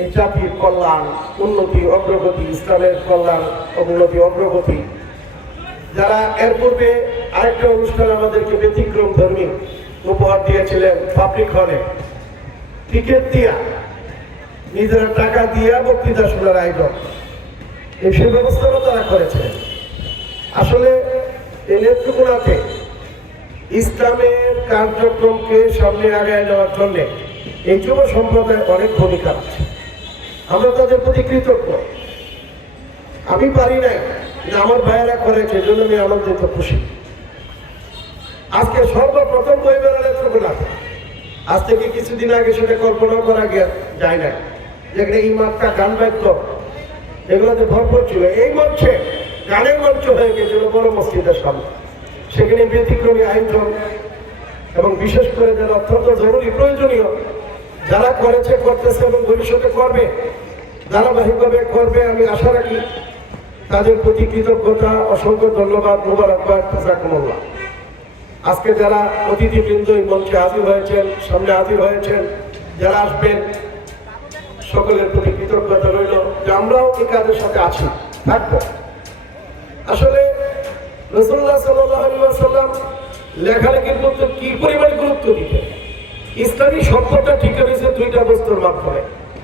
এই জাতির কল্যাণ, উন্নতি, অগ্রগতি, ইসলামের কল্যাণ, উন্নতি, অগ্রগতি। যারা এর পূর্বে আরেকটা অনুষ্ঠান আমাদেরকে ব্যতিক্রম ধর্মী উপহার দিয়েছিলেন পাবলিক হলে টিকিট দিয়া, নিজেরা টাকা দিয়া বক্তৃতা শোনার আয়োজন। এই সেই ব্যবস্থাও তারা করেছিলেন। আসলে এই নেত্রকোনাতে ইসলামের কার্যক্রমকে সামনে আগায় নেওয়ার জন্য এই যুব সম্প্রদায়ের অনেক ভূমিকা আছে আমরা তাদের প্রতি কৃতজ্ঞ। আমি পারি নাই আমার ভাইয়েরা করেছে এই জন্য আমি আনন্দিত খুশি। আজকে সর্বপ্রথম বই বেড়া নেত্রকোনাতে আজ থেকে কিছুদিন আগে সেটা কল্পনা করা যায় না যেখানে ইমামটা গান বাদ্য। এগুলোতে ভরপুর ছিল। এই মঞ্চে, গানের মঞ্চ হয়ে গেছিল বড় মসজিদের সামনে। সেখানে ব্যতিক্রমী আয়োজন এবং বিশেষ করে যারা অত্যন্ত জরুরি, প্রয়োজনীয় যারা করেছে, করতেছে এবং ভবিষ্যতে করবে, ধারাবাহিকভাবে করবে, আমি আশা রাখি তাদের প্রতি কৃতজ্ঞতা, অসংখ্য ধন্যবাদ, মুবারকবাদ আজকে যারা অতিথিবৃন্দ এই মঞ্চে হাজির হয়েছেন, সামনে হাজির হয়েছেন, যারা আসবেন, সকলের প্রতি কৃতজ্ঞতা রইল। যে আমরাও এই কাজের সাথে আছি, থাকব। আসলে রসুল্লাহ সাল্লাম লেখালেখির মধ্যে কি পরিমাণ গুরুত্ব দিতেন? ইসলামী শব্দটা ঠিক হয়েছে দুইটা বস্তুর মাধ্যমে।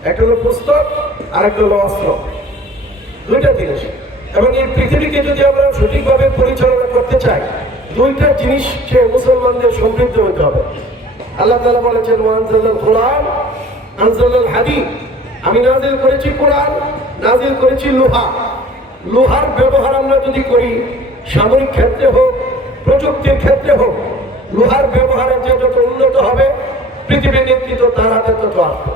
একটা হলো পুস্তক আর একটা হলো অস্ত্র। দুইটা জিনিস। এবং এই পৃথিবীকে যদি আমরা সঠিকভাবে পরিচালনা করতে চাই, দুইটা জিনিস সে মুসলমানদের সমৃদ্ধ হতে হবে। আল্লাহ তালা বলেছেন ওয়ানজাল্লাল কোরআন আনজাল্লাল হাদিদ আমি নাজিল করেছি কোরআন নাজিল করেছি লোহা। লোহার ব্যবহার আমরা যদি করি, সামরিক ক্ষেত্রে হোক, প্রযুক্তির ক্ষেত্রে হোক, লোহার ব্যবহারের যে যত উন্নত হবে